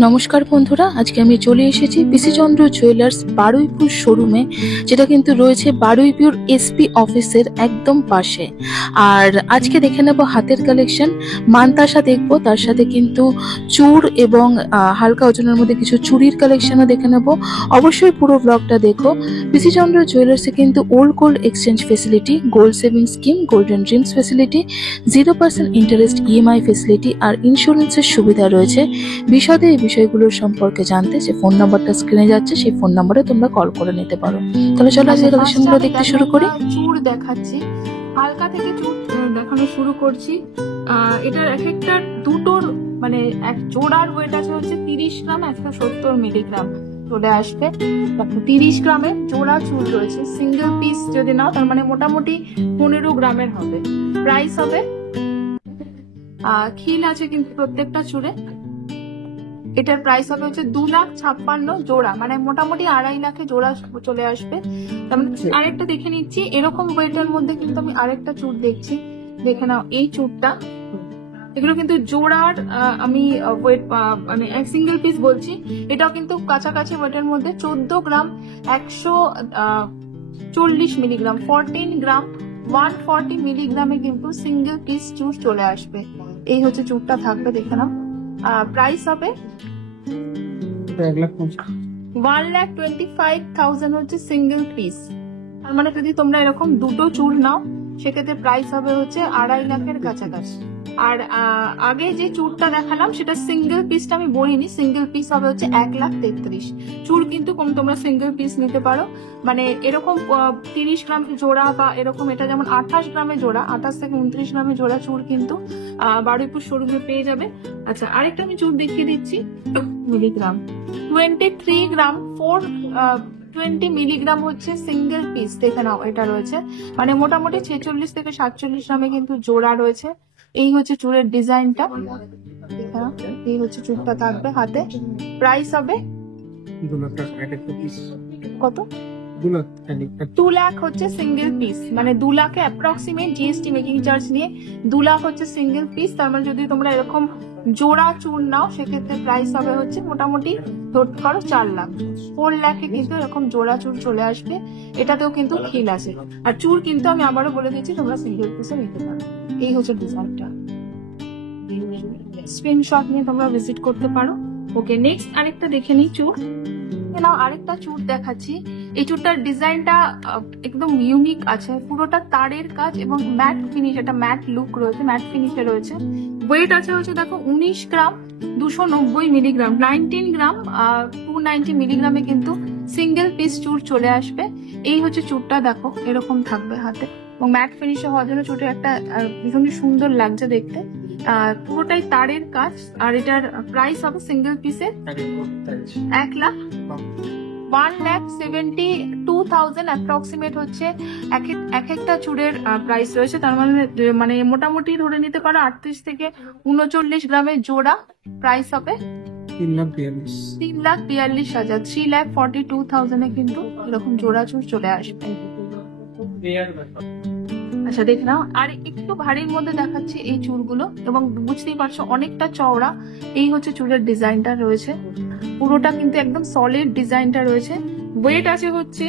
নমস্কার বন্ধুরা, আজকে আমি চলে এসেছি পিসিচন্দ্র জুয়েলার্স বারুইপুর শোরুমে, যেটা কিন্তু রয়েছে বারুইপুর এসপি অফিসের একদম পাশে। আর আজকে দেখে নেব হাতের কালেকশন, মানতাসা দেখবো, তার সাথে কিন্তু চূড় এবং হালকা ওজনের মধ্যে কিছু চুড়ির কালেকশনও দেখে নেব। অবশ্যই পুরো ব্লগটা দেখো। পিসিচন্দ্র জুয়েলার্সে কিন্তু old gold exchange facility, gold saving scheme, golden dreams facility, 0% interest EMI facility আর ইন্স্যুরেন্সের সুবিধা রয়েছে। বিশদে এই বিষয়গুলোর সম্পর্কে জানতে যে ফোন নাম্বারটা স্ক্রিনে যাচ্ছে, সেই ফোন নাম্বারে তোমরা কল করে নিতে পারো। তাহলে চলো আজকে কালেকশনগুলো দেখতে শুরু করি। চূড় দেখাচ্ছি, হালকা থেকে চূড় দেখানো শুরু করছি। এটার এক একটা দুটোর মানে এক জোড়ার ওয়েট আছে হচ্ছে 30 গ্রাম, 170 মিলিগ্রাম চলে আসবে। 30 গ্রামের জোড়া চূড় রয়েছে। সিঙ্গেল পিস যদি নাও তার মানে মোটামুটি 15 গ্রামের হবে। প্রাইস হবে, খিল আছে কিন্তু প্রত্যেকটা চূড়ে। এটার প্রাইস হবে হচ্ছে 2,56,000 জোড়া, মানে মোটামুটি 2.5 লাখে জোড়া চলে আসবে। আরেকটা দেখে নিচ্ছি, এরকম ওয়েটের মধ্যে কিন্তু আমি আরেকটা চূড় দেখছি, দেখে নাও এই চূড়টা। এগুলো কিন্তু জোড়ার আমি ওয়েট মানে সিঙ্গেল পিস বলছি। এটাও কিন্তু কাছাকাছি ওয়েটের মধ্যে 14 গ্রাম 140 মিলিগ্রাম, 14 গ্রাম 140 মিলিগ্রামে কিন্তু সিঙ্গেল পিস চূড় চলে আসবে। এই হচ্ছে চূড়টা থাকবে, দেখে নাও। প্রাইস হবে 1,25,000 হচ্ছে সিঙ্গেল পিস। তার মানে যদি তোমরা এরকম দুটো চূড় নাও সেক্ষেত্রে প্রাইস হবে হচ্ছে 2.5 লাখের কাছাকাছি। আর আগে যে চূড়টা দেখালাম সেটা সিঙ্গেল পিসটা আমি বলিনি, সিঙ্গেল পিস হবে হচ্ছে 1,33,000 চূড়। কিন্তু তোমরা সিঙ্গেল পিস নিতে পারো, মানে এরকম 30 গ্রাম জোড়া বা এরকম, এটা যেমন 28 গ্রামে জোড়া, 28 থেকে 29 গ্রামে জোড়া চূড় কিন্তু বারুইপুর শোরুমে পেয়ে যাবে। আচ্ছা, আরেকটা আমি চূড় দেখিয়ে দিচ্ছি। মিলিগ্রাম 23 গ্রাম 420 মিলিগ্রাম হচ্ছে সিঙ্গেল পিস, দেখে নাও এটা রয়েছে। মানে মোটামুটি 46 থেকে 47 গ্রামে কিন্তু জোড়া রয়েছে। এই হচ্ছে চূড়ের ডিজাইনটা, এই হচ্ছে চূড়টা থাকবে হাতে। প্রাইস হবে কত? 2 লাখ হচ্ছে সিঙ্গেল পিস, মানে 2 লাখে অ্যাপ্রক্সিমেট জিএসটি মেকিং চার্জ নিয়ে 2 লাখ হচ্ছে সিঙ্গেল পিস। তার মানে যদি তোমরা এরকম জোড়া চূড় নাও সেক্ষেত্রে প্রাইস হবে হচ্ছে মোটামুটি ধরতে পারো 4 লাখ। 4 লাখে কিন্তু এরকম জোড়া চূড় চলে আসবে। এটাতেও কিন্তু খিল আছে। আর চূড় কিন্তু আমি আবারও বলে দিচ্ছি তোমরা সিঙ্গেল পিসও নিতে পারো। এই হচ্ছে ডিজাইনটা, স্ক্রিনশট নিয়ে তোমরা ভিজিট করতে পারো। ওকে, নেক্সট আরেকটা দেখে নিই চূড়। নাও আরেকটা চূড় দেখাচ্ছি। এই চূড়টার ডিজাইনটা একদম ইউনিক আছে, পুরোটা তারের কাজ এবং ম্যাট ফিনিশ, এটা ম্যাট লুক রয়েছে, ম্যাট ফিনিশে রয়েছে। ওয়েট আছে হচ্ছে দেখো 19 গ্রাম 290 মিলিগ্রাম, 19 গ্রাম 290 মিলিগ্রামে কিন্তু সিঙ্গেল পিস চূড় চলে আসবে। এই হচ্ছে চূড়টা, দেখো এরকম থাকবে হাতে এবং ম্যাট ফিনিশে হওয়ার জন্য চূড়ের একটা ভীষণই সুন্দর লাগছে দেখতে। পুরোটাই তারের কাজ। আর এটার প্রাইস হবে সিঙ্গেল পিসে 1,72,000 অ্যাপ্রক্সিমেট হচ্ছে এক একটা চূড়ের প্রাইস রয়েছে। তার মানে মোটামুটি ধরে নিতে পারো 38 থেকে 39 গ্রামের জোড়া। প্রাইস হবে 3,42,000, 3,42,000 কিন্তু এরকম জোড়া চূড় চলে আসবে। আচ্ছা, দেখ নাও আর একটু ভারীর মধ্যে দেখাচ্ছি এই চূড়গুলো, এবং বুঝতেই পারছো অনেকটা চওড়া। এই হচ্ছে চূড়ের ডিজাইনটা রয়েছে, পুরোটা কিন্তু একদম সলিড ডিজাইনটা রয়েছে। ওয়েট আছে হচ্ছে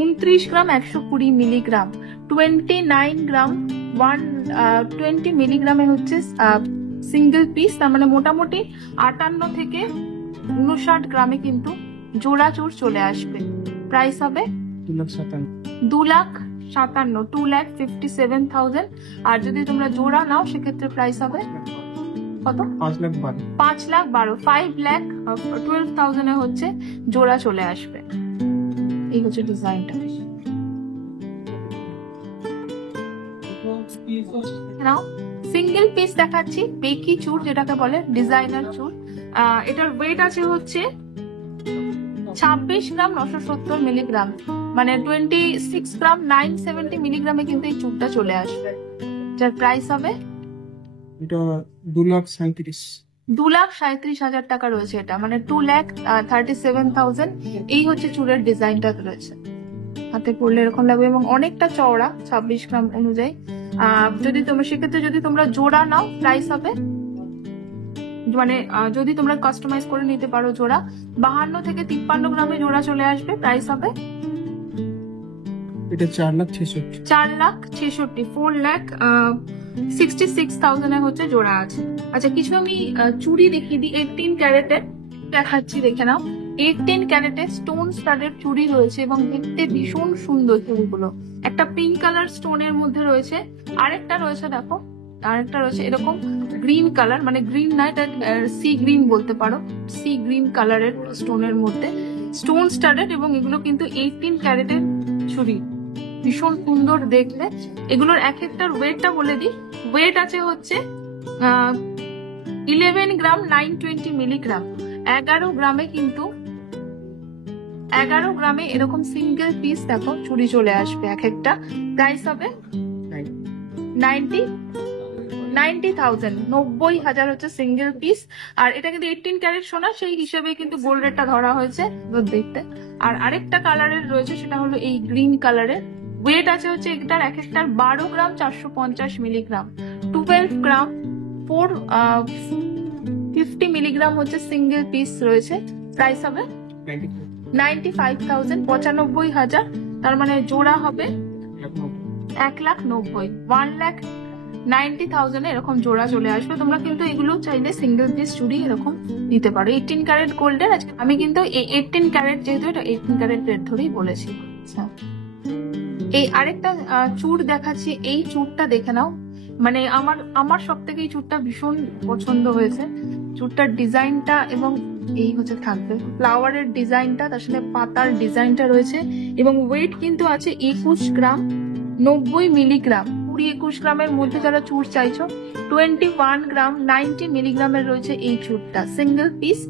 29 গ্রাম 120 মিলিগ্রাম, 29 গ্রাম 120 মিলিগ্রামে হচ্ছে সিঙ্গেল পিস। তার মানে মোটামুটি 58 থেকে 59 গ্রামে কিন্তু জোড়া চূড় চলে আসবে। প্রাইস হবে 2,57,000, 2,57,000। আর যদি তোমরা জোড়া নাও সেক্ষেত্রে প্রাইস হবে কত? 5,12,000, 5,12,000 হচ্ছে জোড়া চলে আসবে। এই হচ্ছে ডিজাইনটা। নাও সিঙ্গেল পিস দেখাচ্ছি, বেকি চূড় যেটাকে বলে, ডিজাইনার চূড়। এটার ওয়েট আছে হচ্ছে 26 গ্রাম 970 মিলিগ্রাম, মানে 26 গ্রাম 970 মিলিগ্রামে কিন্তু এই চূড়টা চলে আসবে। যার প্রাইস হবে 2,37,000 টাকা রয়েছে এটা, মানে 2,37,000। এই হচ্ছে চূড়ের ডিজাইনটা রয়েছে, হাতে পরলে এরকম লাগবে এবং অনেকটা চওড়া 26 গ্রাম অনুযায়ী। যদি তোমরা সেক্ষেত্রে যদি তোমরা জোড়া নাও প্রাইস হবে মানে যদি তোমরা কাস্টমাইজ করে নিতে পারো জোড়া 52 থেকে 53 গ্রামে জোড়া চলে আসবে। প্রাইস হবে এটা 4,66,000। 4,66,000 4,66,000 এ হচ্ছে জোড়া আছে। আচ্ছা কিছু আমি চুড়ি দেখিয়ে দিই। 18 ক্যারেটের দেখাচ্ছি, দেখে নাও। 18 ক্যারেটের স্টোন স্টাডেড চুড়ি রয়েছে এবং দেখতে ভীষণ সুন্দর চুড়িগুলো। একটা পিঙ্ক কালার স্টোনের মধ্যে রয়েছে, আরেকটা রয়েছে দেখো, আরেকটা রয়েছে এরকম গ্রিন কালার, মানে গ্রিন না, এটা সি গ্রিন বলতে পারো, সি গ্রিন কালারের স্টোনের মধ্যে স্টোন স্টাডেড, এবং এগুলো কিন্তু 18 ক্যারেটের চুড়ি, ভীষণ সুন্দর দেখতে। এগুলোর এক একটার ওয়েটটা বলে দিই। ওয়েট আছে হচ্ছে 11 গ্রাম 920 মিলিগ্রাম। 11 গ্রামে কিন্তু 11 গ্রামে এরকম সিঙ্গেল পিস দেখো চুড়ি চলে আসবে এক একটা। প্রাইস হবে 90,000 হচ্ছে সিঙ্গেল পিস। আর এটা কিন্তু 18 ক্যারেট সোনা, সেই হিসেবে কিন্তু গোল্ড রেটটা ধরা হয়েছে দেখতে। আর আরেকটা কালারের রয়েছে, সেটা হলো এই গ্রিন কালারের। ওয়েট আছে হচ্ছে এটার এক একটার 12 গ্রাম 450 মিলিগ্রাম। 12 গ্রাম 450 মিলিগ্রাম হচ্ছে সিঙ্গেল পিস রয়েছে। প্রাইস হবে 95,000 95,000। তার মানে জোড়া হবে 1,90,000 1,90,000 এরকম জোড়া চলে আসবে। তোমরা কিন্তু এগুলো চাইলে সিঙ্গেল পিস চুড়ি এরকম নিতে পারো। 18 ক্যারেট গোল্ডের আজকে আমি কিন্তু 18 ক্যারেট, যেহেতু এটা 18 ক্যারেট রেট ধরেই বলেছি। আচ্ছা এই আরেকটা চূড় দেখাচ্ছি, এই চূড়টা দেখে নাও। মানে আমার সব থেকে এই চূড়টা ভীষণ পছন্দ হয়েছে। চূড়টার ডিজাইনটা এবং এই হচ্ছে থাকবে ফ্লাওয়ারের ডিজাইনটা, তার সাথে পাতার ডিজাইনটা রয়েছে, এবং ওয়েট কিন্তু আছে 21 গ্রাম 90 মিলিগ্রাম। 20-21 গ্রামের মধ্যে যারা চূড় চাইছো, 21 গ্রাম 90 মিলিগ্রামের রয়েছে এই চূড়টা সিঙ্গেল পিস।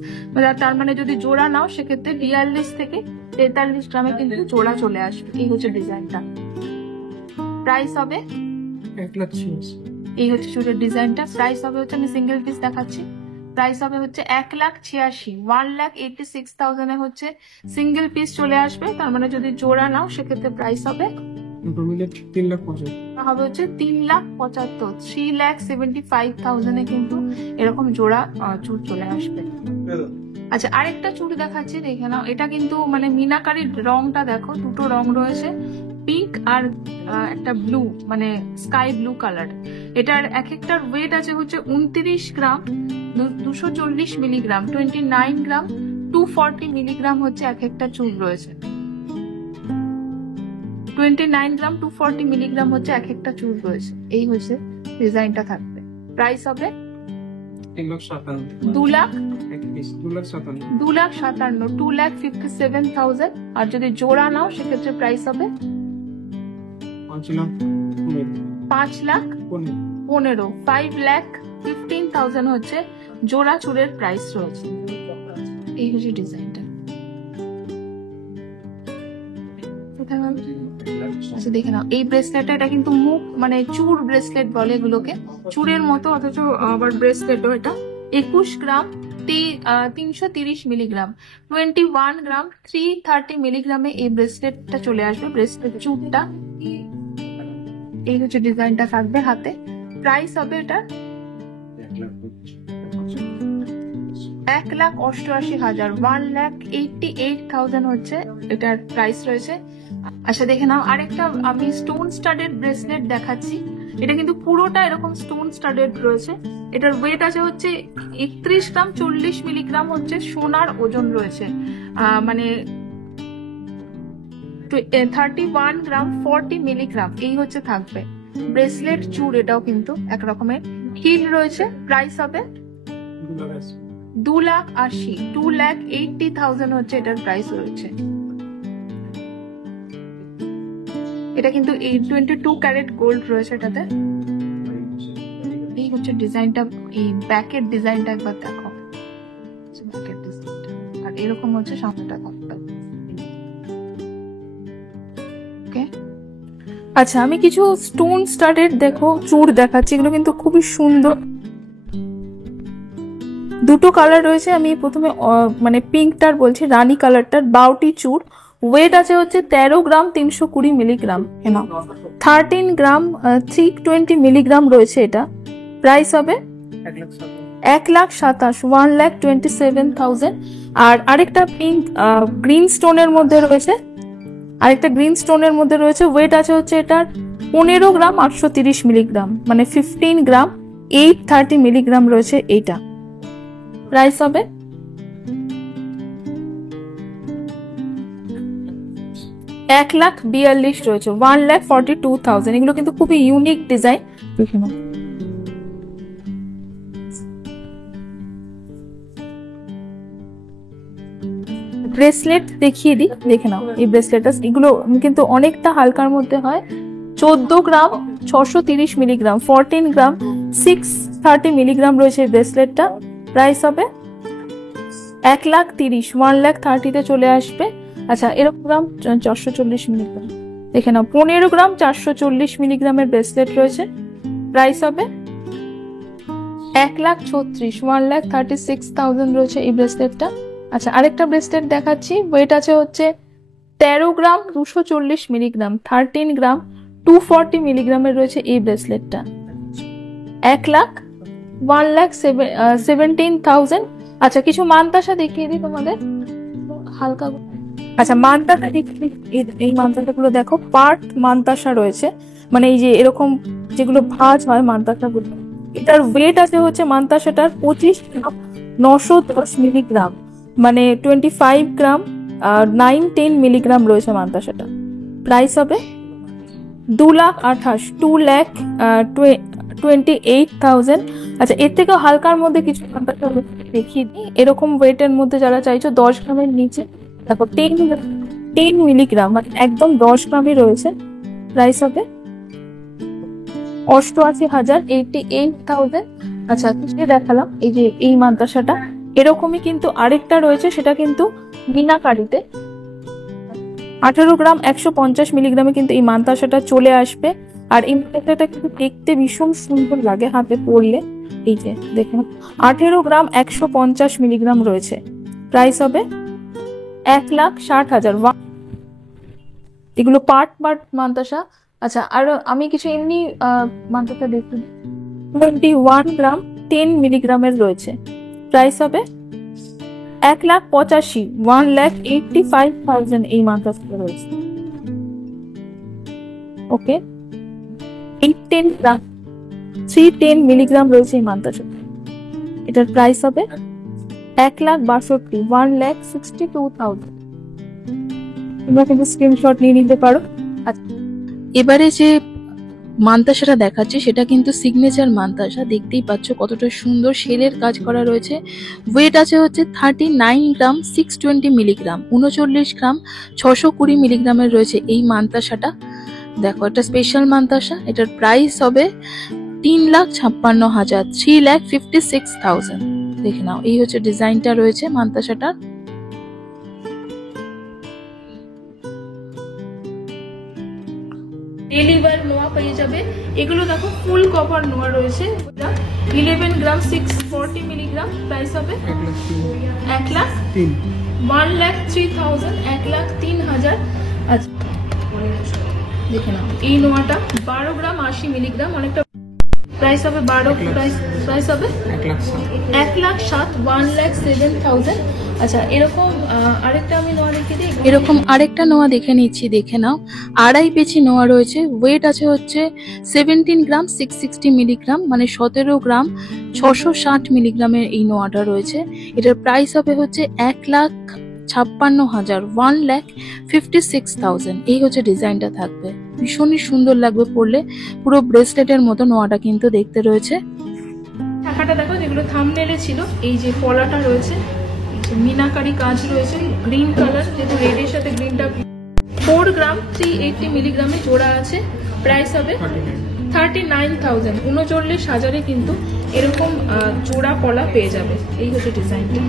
তার মানে যদি জোড়া নাও সেক্ষেত্রে 42 থেকে 43 গ্রামে কিন্তু জোড়া চলে আসবে। এই হচ্ছে ডিজাইনটা। প্রাইস হবে 1,86,000। এই হচ্ছে চুড়ের ডিজাইনটা। প্রাইস হবে হচ্ছে, আমি সিঙ্গেল পিস দেখাচ্ছি, প্রাইস হবে হচ্ছে 1,86,000 1,86,000 এ হচ্ছে সিঙ্গেল পিস চলে আসবে। তার মানে যদি জোড়া নাও সেক্ষেত্রে প্রাইস হবে দুটো মিলে 3,75,000 হবে হচ্ছে 3,75,000 3,75,000 এ কিন্তু এরকম জোড়া চুড় চলে আসবে। আচ্ছা আরেকটা চুড়ি দেখাচ্ছি, দেখে নাও। এটা কিন্তু মানে মিনাকারির রংটা দেখো, দুটো রং রয়েছে, পিঙ্ক আর একটা ব্লু, মানে স্কাই ব্লু কালার। এটার এক একটার ওয়েট আছে হচ্ছে 29 গ্রাম 240 মিলিগ্রাম। 29 গ্রাম 240 মিলিগ্রাম হচ্ছে এক একটা চুড় রয়েছে। 29 গ্রাম 240 মিলিগ্রাম হচ্ছে এক একটা চুড় রয়েছে। এই হচ্ছে ডিজাইনটা থাকবে। প্রাইস হবে 2,57,000 2,57,000। আর যদি জোড়া নাও সেক্ষেত্রে প্রাইস হবে 5,15,000 5,15,000 হচ্ছে জোড়া চুড়ের প্রাইস রয়েছে। এই হচ্ছে ডিজাইনটা। আচ্ছা দেখে নাও, এই ব্রেসলেটটা, এটা কিন্তু মুখ মানে চুর ব্রেসলেট বলে এগুলোকে, চুরের মতো অথচ আবার ব্রেসলেটও। এটা 21 গ্রাম 330 মিলিগ্রাম। 21 গ্রাম 330 মিলিগ্রামে এই ব্রেসলেটটা চলে আসবে, ব্রেসলেট চুরটা। এই হচ্ছে ডিজাইনটা থাকবে হাতে। প্রাইস হবে এটা 1,88,000 1,88,000 হচ্ছে এটার প্রাইস রয়েছে। আচ্ছা দেখে নাও, আরেকটা আমি স্টোন স্টাডেড ব্রেসলেট দেখাচ্ছি। এটা কিন্তু পুরোটা এরকম স্টোন স্টাডেড রয়েছে। এটার ওয়েট আছে হচ্ছে 31 গ্রাম 40 মিলিগ্রাম হচ্ছে সোনার ওজন রয়েছে। মানে 31 গ্রাম 40 মিলিগ্রাম এই হচ্ছে থাকবে ব্রেসলেট চূড়। এটাও কিন্তু এক রকমের হিল রয়েছে। প্রাইস হবে 2,80,000 2,80,000 হচ্ছে এটার প্রাইস রয়েছে। এটা কিন্তু 22 ক্যারেট গোল্ড রয়েছে এটাতে। এই হচ্ছে ডিজাইনটা, এই ব্যাকের ডিজাইনটা একবার দেখো, ব্যাকের ডিজাইনটা। আর এরকম হচ্ছে সামনেটা থাকবে। ওকে আচ্ছা, আমি কিছু স্টোন স্টাডেড দেখো চূড় দেখাচ্ছি। এগুলো কিন্তু খুবই সুন্দর, দুটো কালার রয়েছে। আমি প্রথমে মানে পিঙ্কটার বলছি, রানী কালারটার বাউটি চূড়। ওয়েট আছে হচ্ছে 13 গ্রাম 320 মিলিগ্রাম। 13 গ্রাম 320 মিলিগ্রাম রয়েছে এটা। প্রাইস হবে 1,27,000 1,27,000। আর আরেকটা পিঙ্ক গ্রিন স্টোনের মধ্যে রয়েছে, ওয়েট আছে হচ্ছে এটার 15 গ্রাম 830 মিলিগ্রাম, মানে 15 গ্রাম 830 মিলিগ্রাম রয়েছে এইটা। প্রাইস হবে 1,42,000 রয়েছে, 1,42,000। এগুলো কিন্তু খুবই ইউনিক ডিজাইন। ব্রেসলেট দেখিয়ে দিই, দেখে নাও এই ব্রেসলেটটা। এগুলো কিন্তু অনেকটা হালকার মধ্যে হয়, 14 গ্রাম 630 মিলিগ্রাম, 14 গ্রাম 630 মিলিগ্রাম রয়েছে এই ব্রেসলেটটা। প্রাইস হবে 1,30,000, 1,30,000 চলে আসবে। আচ্ছা, এরকম গ্রাম 440 মিলিগ্রাম, দেখে নাও 15 গ্রাম 440 মিলিগ্রামের ব্রেসলেট রয়েছে। প্রাইস হবে 1,36,000, 1,36,000 রয়েছে এই ব্রেসলেটটা। আচ্ছা, আরেকটা ব্রেসলেট দেখাচ্ছি, ওয়েট আছে হচ্ছে 13 গ্রাম 240 মিলিগ্রাম, 13 গ্রাম 240 মিলিগ্রামের রয়েছে এই ব্রেসলেটটা। 1,17,000। আচ্ছা, কিছু মানতাসা দেখিয়ে দিই তোমাদের হালকা। আচ্ছা, মানতাসা দেখিয়ে, এই মানতাসাগুলো দেখো, পার্ট মানতাসা রয়েছে, মানে এই যে এরকম যেগুলো ভাঁজ হয় মানতাসাগুলো। এটার ওয়েট আছে হচ্ছে মানতাসাটার 25 গ্রাম 910 মিলিগ্রাম, মানে 25 গ্রাম 910 মিলিগ্রাম রয়েছে মানতাসাটা। প্রাইস হবে 2,28,000, 2,28,000। আচ্ছা, এর থেকেও হালকার মধ্যে কিছু মানতাসা দেখিয়ে দিই। এরকম ওয়েটের মধ্যে যারা চাইছো 10 গ্রামের নিচে, দেখো 10 মিলিগ্রাম, মানে একদম 10 গ্রামই রয়েছে। প্রাইস হবে 88,000, 88,000। আচ্ছা, কিছু দেখালাম এই যে এই মানতাসাটা, এরকমই কিন্তু আরেকটা রয়েছে, সেটা কিন্তু মিনাকারিতে 18 গ্রাম 150 মিলিগ্রামে কিন্তু এই মানতাসাটা চলে আসবে। আর এই মানতাসাটা কিন্তু দেখতে ভীষণ সুন্দর লাগে হাতে পরলে। এই যে দেখুন, 18 গ্রাম 150 মিলিগ্রাম রয়েছে। প্রাইস হবে 1,60,000। এগুলো পার্ট মানতাসা। আচ্ছা, আর আমি কিছু এমনি মানতাসা দেখি, 21 গ্রাম 10 মিলিগ্রামের রয়েছে। প্রাইস হবে 1,85,000, 1,85,000 এই মানতাসা রয়েছে। ওকে, 810 গ্রাম 310 মিলিগ্রাম রয়েছে এই মানতাসা। এটার প্রাইস হবে 1,62,000, 1,62,000। তোমরা কিন্তু স্ক্রিনশট নিয়ে নিতে পারো। এবারে যে মানতাসাটা দেখাচ্ছি সেটা কিন্তু সিগনেচার মানতাসা, দেখতেই পাচ্ছ কতটা সুন্দর শেলের কাজ করা রয়েছে। ওয়েট আছে হচ্ছে 39 গ্রাম 620 মিলিগ্রাম, 39 গ্রাম 620 মিলিগ্রামের রয়েছে এই মানতাসাটা। দেখো, একটা স্পেশাল মানতাসা। এটার প্রাইস হবে 3,56,000, 3,56,000। দেখে নাও, এই হচ্ছে ডিজাইনটা রয়েছে মানতাসাটার। ডেলিভার নোয়া পেয়ে যাবে। এগুলো দেখো ফুল কভার নোয়া রয়েছে, 11 গ্রাম 640 মিলিগ্রাম। প্রাইস হবে 1,03,000, 1,03,000। আচ্ছা, দেখে নাও এই নোয়াটা 12 গ্রাম 80 মিলিগ্রাম, অনেকটা। প্রাইস হবে 12, প্রাইস হবে 1,07,000, 1,07,000। আচ্ছা, এরকম আরেকটা আমি নোয়া দেখে দিই। এরকম আরেকটা নোয়া দেখে নিচ্ছি, দেখে নাও। 2.5 পেচি নোয়া রয়েছে, ওয়েট আছে হচ্ছে 17 গ্রাম 660 মিলিগ্রাম, মানে 17 গ্রাম 660 মিলিগ্রামের এই নোয়াটা রয়েছে। এটার প্রাইস হবে হচ্ছে 1,56,000, 1,56,000। এই হচ্ছে ডিজাইনটা থাকবে, ভীষণই সুন্দর লাগবে পরলে, পুরো ব্রেসলেটের মতো নোয়াটা কিন্তু দেখতে রয়েছে। টাকাটা দেখো, যেগুলো থাম্বনেলে ছিল, এই যে পলাটা রয়েছে, মিনাকারি কাজ রয়েছে, গ্রিন কালার, যেহেতু রেডের সাথে গ্রিনটা। 4 গ্রাম 380 মিলিগ্রামে জোড়া আছে। প্রাইস হবে 39,000, 39,000 কিন্তু এরকম জোড়া পলা পেয়ে যাবে। এই হচ্ছে ডিজাইনটা।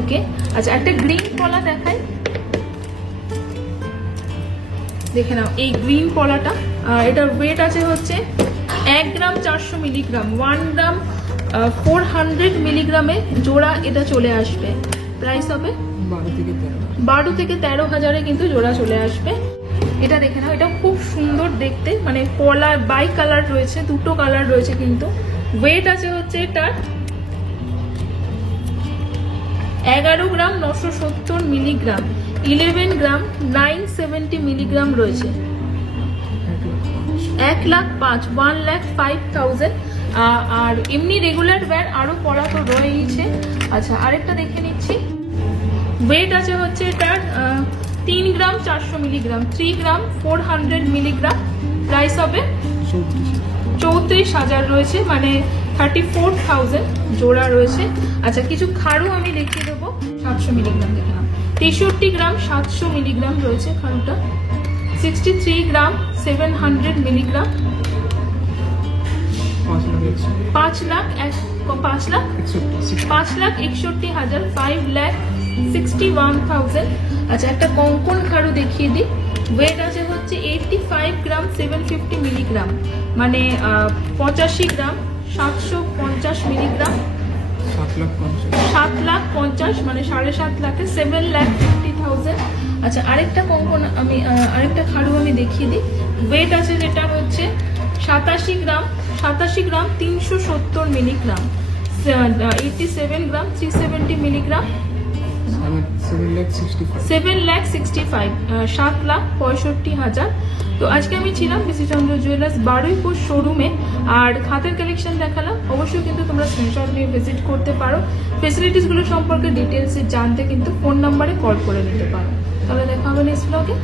ওকে, আচ্ছা, একটা গ্রিন পলা দেখাই, দেখে নাও এই গ্রিন পলাটা। এটার ওয়েট আছে হচ্ছে 1 গ্রাম 400 মিলিগ্রাম, 1 গ্রাম 400 মিলিগ্রামে জোড়া এটা চলে আসবে। প্রাইস হবে 12 থেকে 13,000 কিন্তু জোড়া চলে আসবে। এটা দেখে নাও, এটা খুব সুন্দর দেখতে, মানে পলা বাই কালার রয়েছে, দুটো কালার রয়েছে কিন্তু। ওয়েট আছে হচ্ছে এটার 11 গ্রাম 970 মিলিগ্রাম, 11 গ্রাম 970 মিলিগ্রাম রয়েছে। 1,05,000 1,05,000। আর এমনি রেগুলার ওয়্যার আরো পড়া তো রয়েছে। আচ্ছা আরেকটা দেখে নিচ্ছি। ওয়েট আছে হচ্ছে এটার 3 গ্রাম 400 মিলিগ্রাম, 3 গ্রাম 400 মিলিগ্রাম। প্রাইস হবে 34,000 রয়েছে, মানে 34,000 জোড়া রয়েছে। আচ্ছা কিছু খাড়ু আমি দেখিয়ে দেবো। 700 মিলিগ্রাম দেখলাম, 63 গ্রাম 700 মিলিগ্রাম রয়েছে খাড়ুটা, 63 গ্রাম 700 মিলিগ্রাম, 5,61,000 5,61,000। আচ্ছা একটা কঙ্কন খাড়ু দেখিয়ে দিই। ওয়েট আছে হচ্ছে 85 গ্রাম 750 মিলিগ্রাম, মানে 85 গ্রাম 750 মিলিগ্রাম, 7,50,000 মানে 7.5 লাখে 7,50,000। আচ্ছা আরেকটা কঙ্কন আমি আরেকটা খাড়ু আমি দেখিয়ে দিই। ওয়েট আছে যেটা হচ্ছে 87 গ্রাম 370 মিলিগ্রাম, 87 গ্রাম 370 মিলিগ্রাম, 7,65,000 7,65,000। তো আজকে আমি ছিলাম বিসিচন্দ্র জুয়েলার্স বারুইপুর শোরুমে, আর হাতের কালেকশন দেখালাম। অবশ্যই কিন্তু তোমরা স্ক্রিনশট নিয়ে ভিজিট করতে পারো। ফেসিলিটিসগুলো সম্পর্কে ডিটেলসে জানতে কিন্তু ফোন নাম্বারে কল করে নিতে পারো। তাহলে দেখা হবে নেক্সট ব্লগে।